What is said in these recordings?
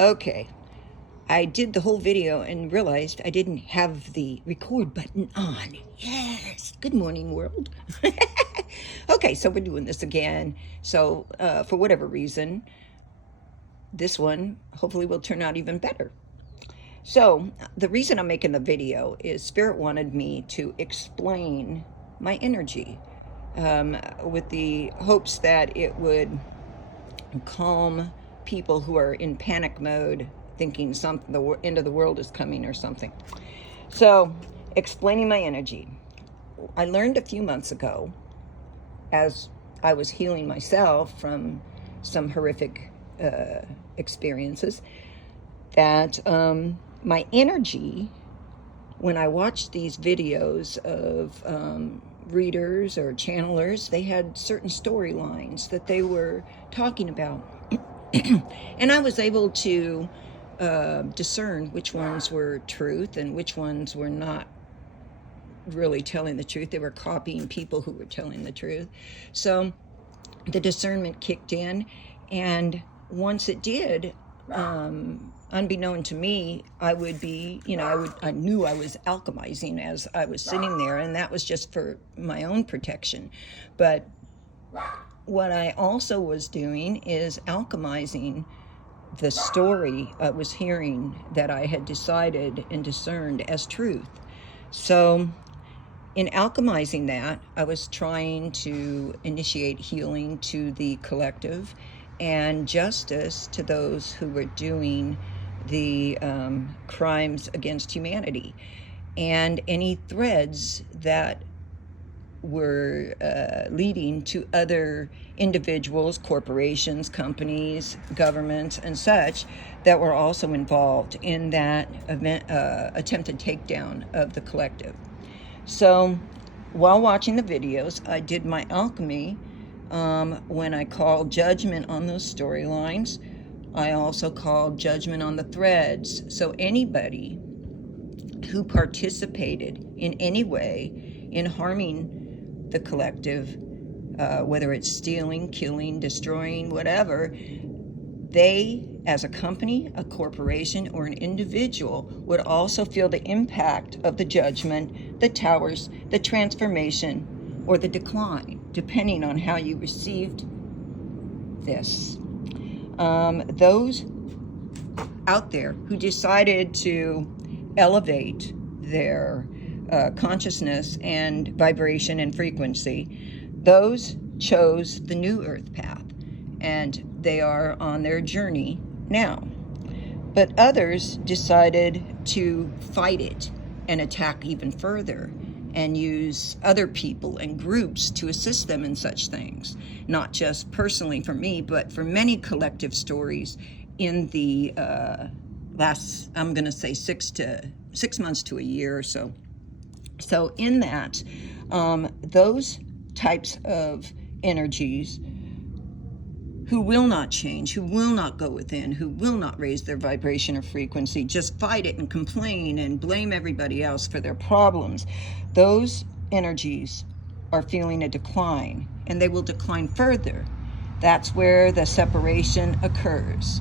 Okay, I did the whole video and realized I didn't have the record button on. Yes, good morning, world. Okay, so we're doing this again. So, for whatever reason, this one hopefully will turn out even better. So, the reason I'm making the video is Spirit wanted me to explain my energy with the hopes that it would calm people who are in panic mode, thinking the end of the world is coming or something. So, explaining my energy. I learned a few months ago, as I was healing myself from some horrific experiences, that my energy, when I watched these videos of readers or channelers, they had certain storylines that they were talking about. And I was able to discern which ones were truth and which ones were not really telling the truth. They were copying people who were telling the truth. So the discernment kicked in, and once it did, unbeknown to me, I would be, I knew I was alchemizing as I was sitting there, and that was just for my own protection. But what I also was doing is alchemizing the story I was hearing that I had decided and discerned as truth. So, in alchemizing that, I was trying to initiate healing to the collective and justice to those who were doing the crimes against humanity, and any threads that were leading to other individuals, corporations, companies, governments, and such that were also involved in that attempted takedown of the collective. So while watching the videos, I did my alchemy when I called judgment on those storylines. I also called judgment on the threads. So anybody who participated in any way in harming the collective, whether it's stealing, killing, destroying, whatever, they, as a company, a corporation, or an individual, would also feel the impact of the judgment, the towers, the transformation, or the decline, depending on how you received this. Those out there who decided to elevate their consciousness and vibration and frequency, those chose the new earth path, and they are on their journey now. But others decided to fight it and attack even further and use other people and groups to assist them in such things, not just personally for me, but for many collective stories in the last, I'm going to say 6 months to a year or so. So in that, those types of energies who will not change, who will not go within, who will not raise their vibration or frequency, just fight it and complain and blame everybody else for their problems, those energies are feeling a decline, and they will decline further. That's where the separation occurs.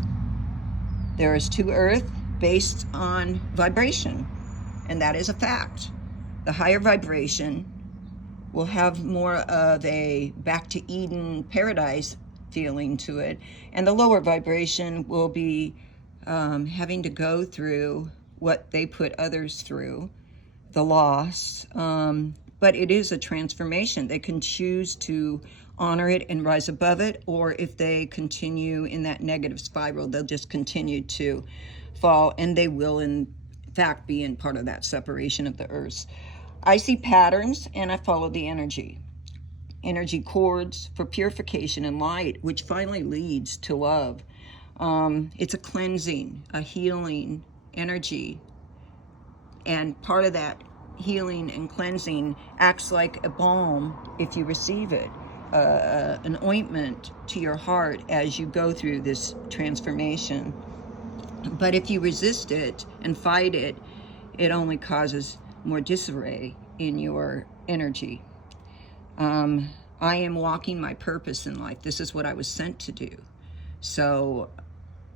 There is two earth based on vibration, and that is a fact. The higher vibration will have more of a back to Eden paradise feeling to it, and the lower vibration will be having to go through what they put others through, the loss, but it is a transformation. They can choose to honor it and rise above it, or if they continue in that negative spiral, they'll just continue to fall, and they will in fact be in part of that separation of the earths. I see patterns and I follow the energy cords for purification and light, which finally leads to love. It's a cleansing, a healing energy, and part of that healing and cleansing acts like a balm if you receive it, an ointment to your heart as you go through this transformation. But if you resist it and fight it, it only causes more disarray in your energy. I am walking my purpose in life. This is what I was sent to do. So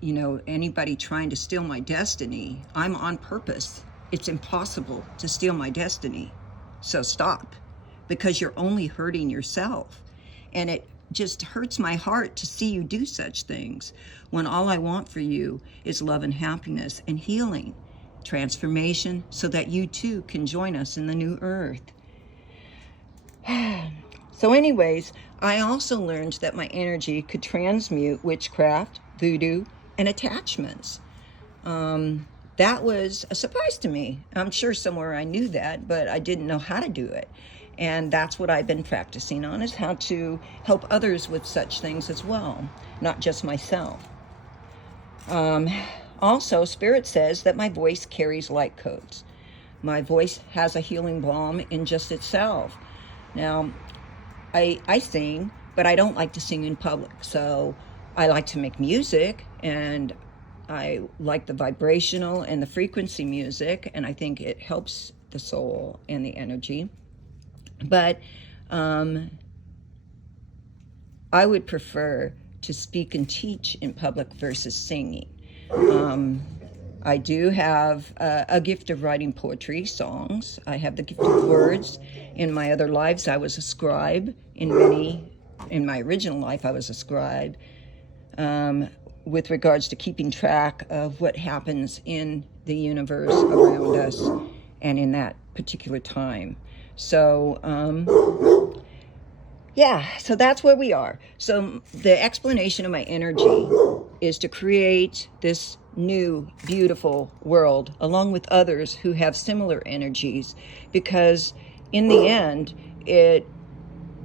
you know, anybody trying to steal my destiny. I'm on purpose. It's impossible to steal my destiny. So stop, because you're only hurting yourself. And it just hurts my heart to see you do such things when all I want for you is love and happiness and healing, transformation, so that you too can join us in the new earth. So anyways, I also learned that my energy could transmute witchcraft, voodoo, and attachments. That was a surprise to me. I'm sure somewhere I knew that, but I didn't know how to do it. And that's what I've been practicing on, is how to help others with such things as well, not just myself. Also, Spirit says that my voice carries light codes. My voice has a healing balm in just itself. Now, I sing, but I don't like to sing in public. So I like to make music, and I like the vibrational and the frequency music, and I think it helps the soul and the energy. But I would prefer to speak and teach in public versus singing. I do have a gift of writing poetry, songs. I have the gift of words. In my other lives, I was a scribe. In my original life, I was a scribe. With regards to keeping track of what happens in the universe around us and in that particular time. So, yeah, so that's where we are. So the explanation of my energy is to create this new, beautiful world along with others who have similar energies, because in the end, it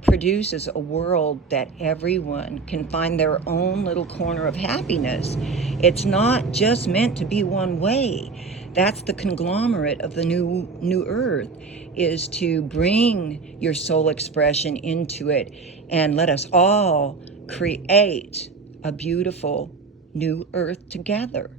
produces a world that everyone can find their own little corner of happiness. It's not just meant to be one way. That's the conglomerate of the new earth, is to bring your soul expression into it and let us all create a beautiful new earth together.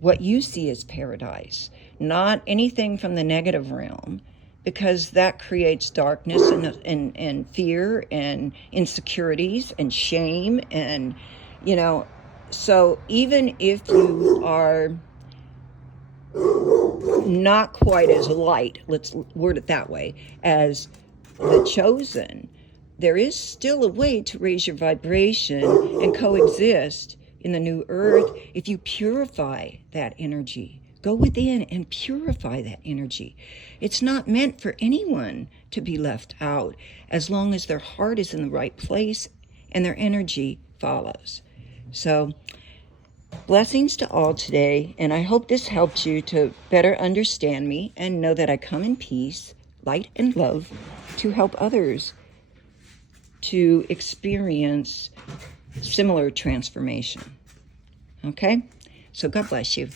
What you see is paradise, not anything from the negative realm, because that creates darkness and fear and insecurities and shame. And, you know, so even if you are not quite as light, let's word it that way, as the chosen, there is still a way to raise your vibration and coexist in the new earth if you purify that energy. Go within and purify that energy. It's not meant for anyone to be left out, as long as their heart is in the right place and their energy follows. So, blessings to all today, and I hope this helped you to better understand me and know that I come in peace, light, and love to help others to experience similar transformation. Okay? So God bless you.